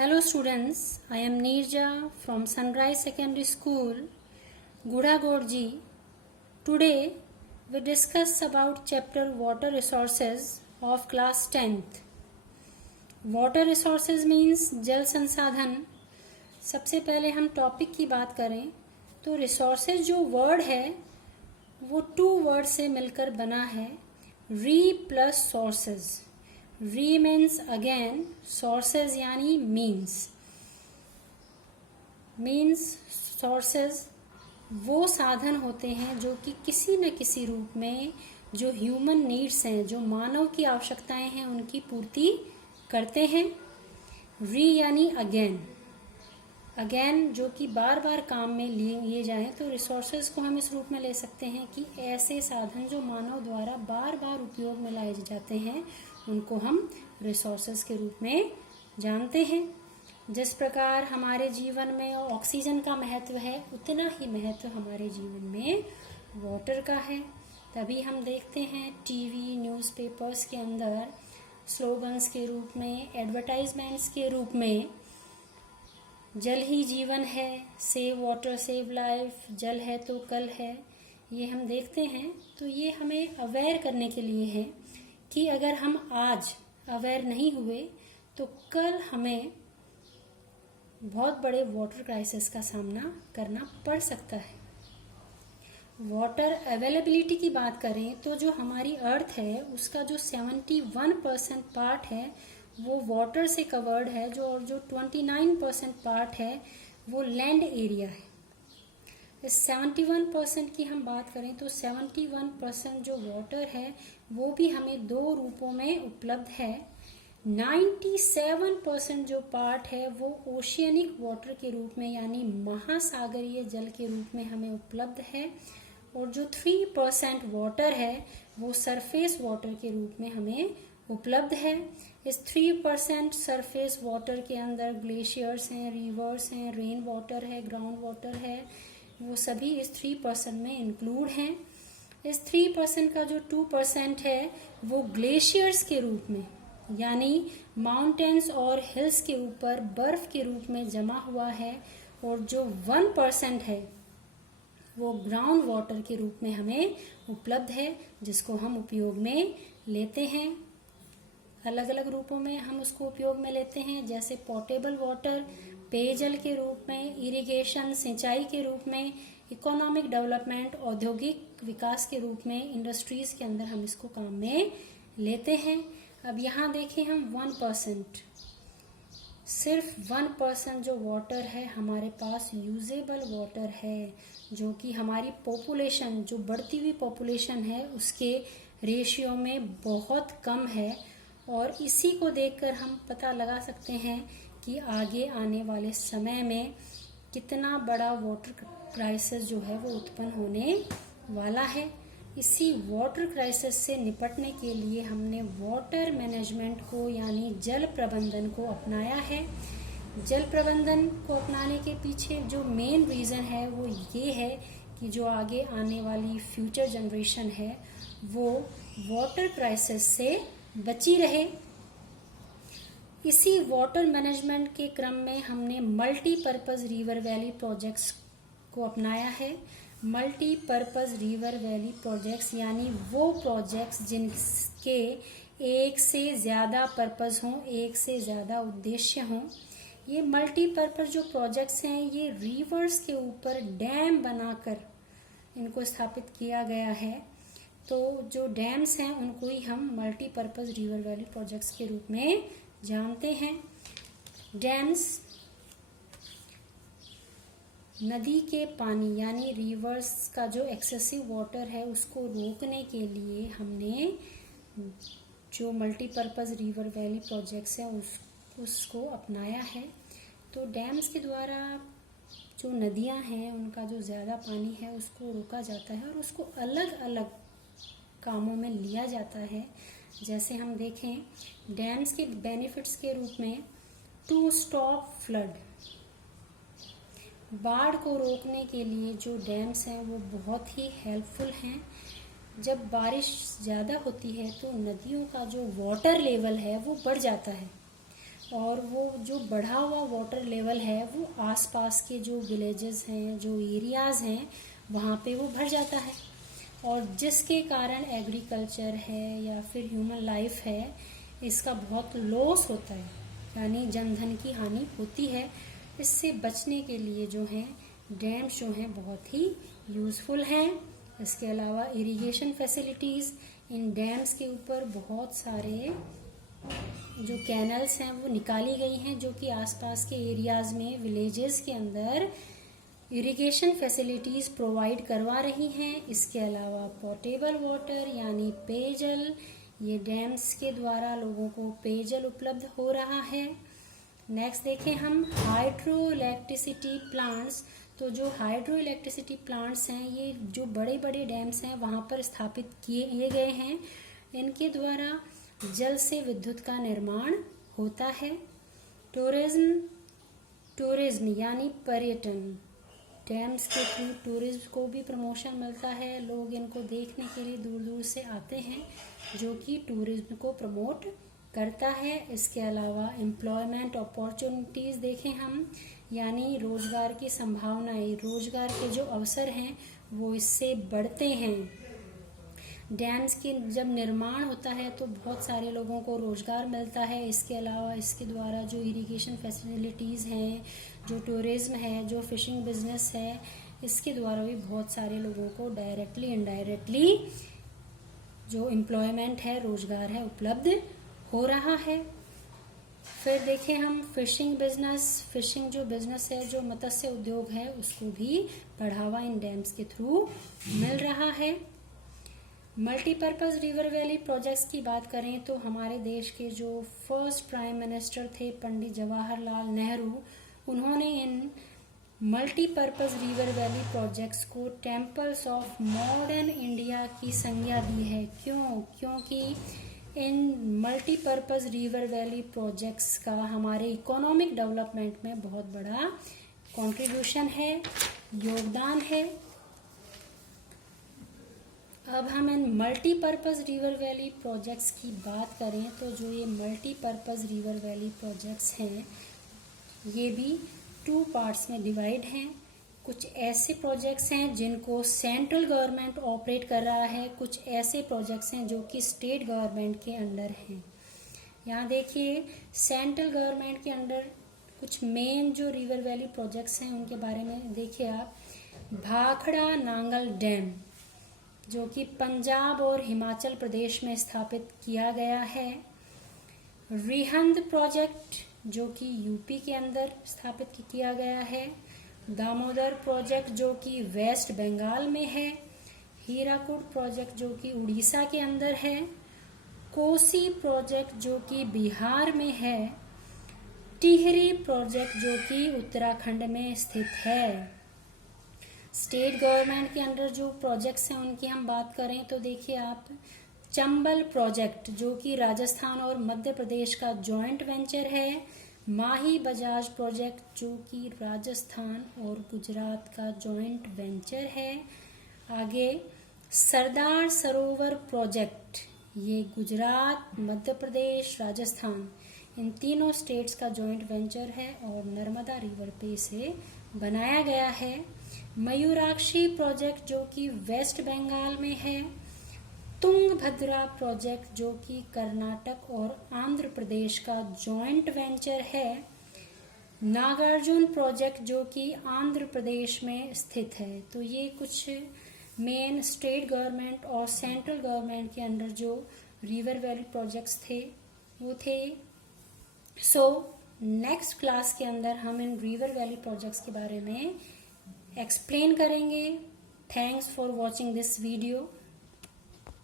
Hello students, I am Neerja from Sunrise Secondary School, Gudagorji. Today we discuss about chapter Water Resources of class 10th. Water resources means जल संसाधन. सबसे पहले हम topic की बात करें तो रिसोर्सेज जो वर्ड है वो 2 वर्ड से मिलकर बना है. री प्लस सोर्सेज. री मीन्स अगेन, सोर्सेज यानी मीन्स सोर्सेज वो साधन होते हैं जो कि किसी न किसी रूप में जो ह्यूमन नीड्स हैं, जो मानव की आवश्यकताएं हैं, उनकी पूर्ति करते हैं. री यानी अगेन जो कि बार बार काम में लिए जाएं, तो रिसोर्सेज को हम इस रूप में ले सकते हैं कि ऐसे साधन जो मानव द्वारा बार बार उपयोग में लाए जाते हैं उनको हम रिसोर्सेज के रूप में जानते हैं. जिस प्रकार हमारे जीवन में ऑक्सीजन का महत्व है, उतना ही महत्व हमारे जीवन में वाटर का है. तभी हम देखते हैं टीवी, न्यूज़पेपर्स के अंदर स्लोगन्स के रूप में, एडवर्टाइजमेंट्स के रूप में जल ही जीवन है, सेव वाटर सेव लाइफ, जल है तो कल है, ये हम देखते हैं. तो ये हमें अवेयर करने के लिए है कि अगर हम आज अवेयर नहीं हुए तो कल हमें बहुत बड़े वाटर क्राइसिस का सामना करना पड़ सकता है. वाटर अवेलेबिलिटी की बात करें तो जो हमारी अर्थ है उसका जो 71% पार्ट है वो वाटर से कवर्ड है, और जो 29% पार्ट है वो लैंड एरिया है. इस 71% की हम बात करें तो 71% जो वाटर है वो भी हमें 2 रूपों में उपलब्ध है. 97% जो पार्ट है वो ओशियनिक वाटर के रूप में यानी महासागरीय जल के रूप में हमें उपलब्ध है, और जो 3% वाटर है वो सरफेस वाटर के रूप में हमें उपलब्ध है. इस 3% सरफेस वाटर के अंदर ग्लेशियर्स हैं, रिवर्स हैं, रेन वाटर है, ग्राउंड वाटर है, वो सभी इस 3% में इंक्लूड हैं. इस 3% का जो 2% है वो ग्लेशियर्स के रूप में यानी माउंटेन्स और हिल्स के ऊपर बर्फ के रूप में जमा हुआ है, और जो 1% है वो ग्राउंड वाटर के रूप में हमें उपलब्ध है, जिसको हम उपयोग में लेते हैं. अलग अलग रूपों में हम उसको उपयोग में लेते हैं, जैसे पोर्टेबल वाटर पेयजल के रूप में, इरिगेशन सिंचाई के रूप में, इकोनॉमिक डेवलपमेंट औद्योगिक विकास के रूप में, इंडस्ट्रीज के अंदर हम इसको काम में लेते हैं. अब यहाँ देखें हम 1%, सिर्फ 1% जो वाटर है हमारे पास यूजेबल वाटर है, जो कि हमारी पॉपुलेशन, जो बढ़ती हुई पॉपुलेशन है उसके रेशियो में बहुत कम है. और इसी को देखकर हम पता लगा सकते हैं कि आगे आने वाले समय में कितना बड़ा वाटर क्राइसिस जो है वो उत्पन्न होने वाला है. इसी वाटर क्राइसिस से निपटने के लिए हमने वाटर मैनेजमेंट को यानी जल प्रबंधन को अपनाया है. जल प्रबंधन को अपनाने के पीछे जो मेन रीज़न है वो ये है कि जो आगे आने वाली फ्यूचर जनरेशन है वो वाटर क्राइसिस से बची रहे. इसी वाटर मैनेजमेंट के क्रम में हमने मल्टीपर्पज़ रिवर वैली प्रोजेक्ट्स को अपनाया है. मल्टीपर्पज़ रिवर वैली प्रोजेक्ट्स यानी वो प्रोजेक्ट्स जिनके एक से ज़्यादा पर्पज़ हों, एक से ज़्यादा उद्देश्य हों. ये मल्टीपर्पज़ जो प्रोजेक्ट्स हैं ये रिवर्स के ऊपर डैम बनाकर इनको स्थापित किया गया है. तो जो डैम्स हैं उनको ही हम मल्टीपर्पज़ रिवर वैली प्रोजेक्ट्स के रूप में जानते हैं. डैम्स नदी के पानी यानी रिवर्स का जो एक्सेसिव वाटर है उसको रोकने के लिए हमने जो मल्टीपर्पज़ रिवर वैली प्रोजेक्ट्स हैं उसको अपनाया है. तो डैम्स के द्वारा जो नदियां हैं उनका जो ज़्यादा पानी है उसको रोका जाता है और उसको अलग अलग कामों में लिया जाता है. जैसे हम देखें डैम्स के बेनिफिट्स के रूप में, टू स्टॉप फ्लड, बाढ़ को रोकने के लिए जो डैम्स हैं वो बहुत ही हेल्पफुल हैं. जब बारिश ज़्यादा होती है तो नदियों का जो वाटर लेवल है वो बढ़ जाता है, और वो जो बढ़ा हुआ वाटर लेवल है वो आसपास के जो विलेजेस हैं, जो एरियाज़ हैं, वहाँ पे वो भर जाता है, और जिसके कारण एग्रीकल्चर है या फिर ह्यूमन लाइफ है, इसका बहुत लॉस होता है, यानी जनधन की हानि होती है। इससे बचने के लिए जो हैं डैम्स जो हैं बहुत ही यूज़फुल हैं। इसके अलावा इरिगेशन फैसिलिटीज़, इन डैम्स के ऊपर बहुत सारे जो कैनल्स हैं वो निकाली गई हैं, जो कि आसपास के एरियाज़ में, विलेजेस के अंदर इरिगेशन फैसिलिटीज़ प्रोवाइड करवा रही हैं। इसके अलावा पोर्टेबल वाटर यानी पेयजल, ये डैम्स के द्वारा लोगों को पेयजल उपलब्ध हो रहा है। नेक्स्ट देखें हम हाइड्रो इलेक्ट्रिसिटी प्लांट्स। तो जो हाइड्रो इलेक्ट्रिसिटी प्लांट्स हैं, ये जो बड़े बड़े डैम्स हैं वहाँ पर स्थापित किए गए हैं। इनके द्वारा जल से विद्युत का निर्माण होता है। टूरिज्म यानी पर्यटन, डैम्स के थ्रू टूरिज्म को भी प्रमोशन मिलता है। लोग इनको देखने के लिए दूर दूर से आते हैं, जो कि टूरिज्म को प्रमोट करता है। इसके अलावा एम्प्लॉयमेंट अपॉर्चुनिटीज़ देखें हम, यानी रोजगार की संभावनाएं, रोजगार के जो अवसर हैं वो इससे बढ़ते हैं। डैम्स के जब निर्माण होता है तो बहुत सारे लोगों को रोजगार मिलता है। इसके अलावा इसके द्वारा जो इरिगेशन फैसिलिटीज़ हैं, जो टूरिज्म है, जो फिशिंग बिजनेस है, इसके द्वारा भी बहुत सारे लोगों को डायरेक्टली इनडायरेक्टली जो एम्प्लॉयमेंट है, रोजगार है, उपलब्ध हो रहा है। फिर देखें हम फिशिंग बिजनेस। फिशिंग जो बिजनेस है, जो मत्स्य उद्योग है, उसको भी बढ़ावा इन डैम्स के थ्रू मिल रहा है। मल्टीपर्पज़ रिवर वैली प्रोजेक्ट्स की बात करें तो हमारे देश के जो फर्स्ट प्राइम मिनिस्टर थे पंडित जवाहरलाल नेहरू, उन्होंने इन मल्टीपर्पज़ रिवर वैली प्रोजेक्ट्स को टेम्पल्स ऑफ मॉडर्न इंडिया की संज्ञा दी है। क्योंकि इन मल्टीपर्पज़ रिवर वैली प्रोजेक्ट्स का हमारे इकोनॉमिक डेवलपमेंट में बहुत बड़ा कंट्रीब्यूशन है, योगदान है। अब हम इन मल्टीपर्पज़ रिवर वैली प्रोजेक्ट्स की बात करें तो जो ये मल्टीपर्पज़ रिवर वैली प्रोजेक्ट्स हैं, ये भी 2 पार्ट्स में डिवाइड हैं। कुछ ऐसे प्रोजेक्ट्स हैं जिनको सेंट्रल गवर्नमेंट ऑपरेट कर रहा है, कुछ ऐसे प्रोजेक्ट्स हैं जो कि स्टेट गवर्नमेंट के अंडर हैं। यहाँ देखिए सेंट्रल गवर्नमेंट के अंडर कुछ मेन जो रिवर वैली प्रोजेक्ट्स हैं उनके बारे में देखिए आप। भाखड़ा नांगल डैम, जो कि पंजाब और हिमाचल प्रदेश में स्थापित किया गया है। रिहंद प्रोजेक्ट, जो कि यूपी के अंदर स्थापित किया गया है। दामोदर प्रोजेक्ट, जो कि वेस्ट बंगाल में है। हीराकुड प्रोजेक्ट, जो कि उड़ीसा के अंदर है। कोसी प्रोजेक्ट, जो कि बिहार में है। टिहरी प्रोजेक्ट, जो कि उत्तराखंड में स्थित है। स्टेट गवर्नमेंट के अंडर जो प्रोजेक्ट्स हैं उनकी हम बात करें तो देखिए आप, चंबल प्रोजेक्ट, जो कि राजस्थान और मध्य प्रदेश का जॉइंट वेंचर है। माही बजाज प्रोजेक्ट, जो कि राजस्थान और गुजरात का जॉइंट वेंचर है। आगे सरदार सरोवर प्रोजेक्ट, ये गुजरात, मध्य प्रदेश, राजस्थान, इन तीनों स्टेट्स का जॉइंट वेंचर है और नर्मदा रिवर पे इसे बनाया गया है। मयूराक्षी प्रोजेक्ट, जो कि वेस्ट बंगाल में है। तुंगभद्रा प्रोजेक्ट, जो कि कर्नाटक और आंध्र प्रदेश का जॉइंट वेंचर है। नागार्जुन प्रोजेक्ट, जो कि आंध्र प्रदेश में स्थित है। तो ये कुछ मेन स्टेट गवर्नमेंट और सेंट्रल गवर्नमेंट के अंडर जो रिवर वैली प्रोजेक्ट्स थे वो थे। सो नेक्स्ट क्लास के अंदर हम इन रिवर वैली प्रोजेक्ट्स के बारे में एक्सप्लेन करेंगे। Thanks for watching this video.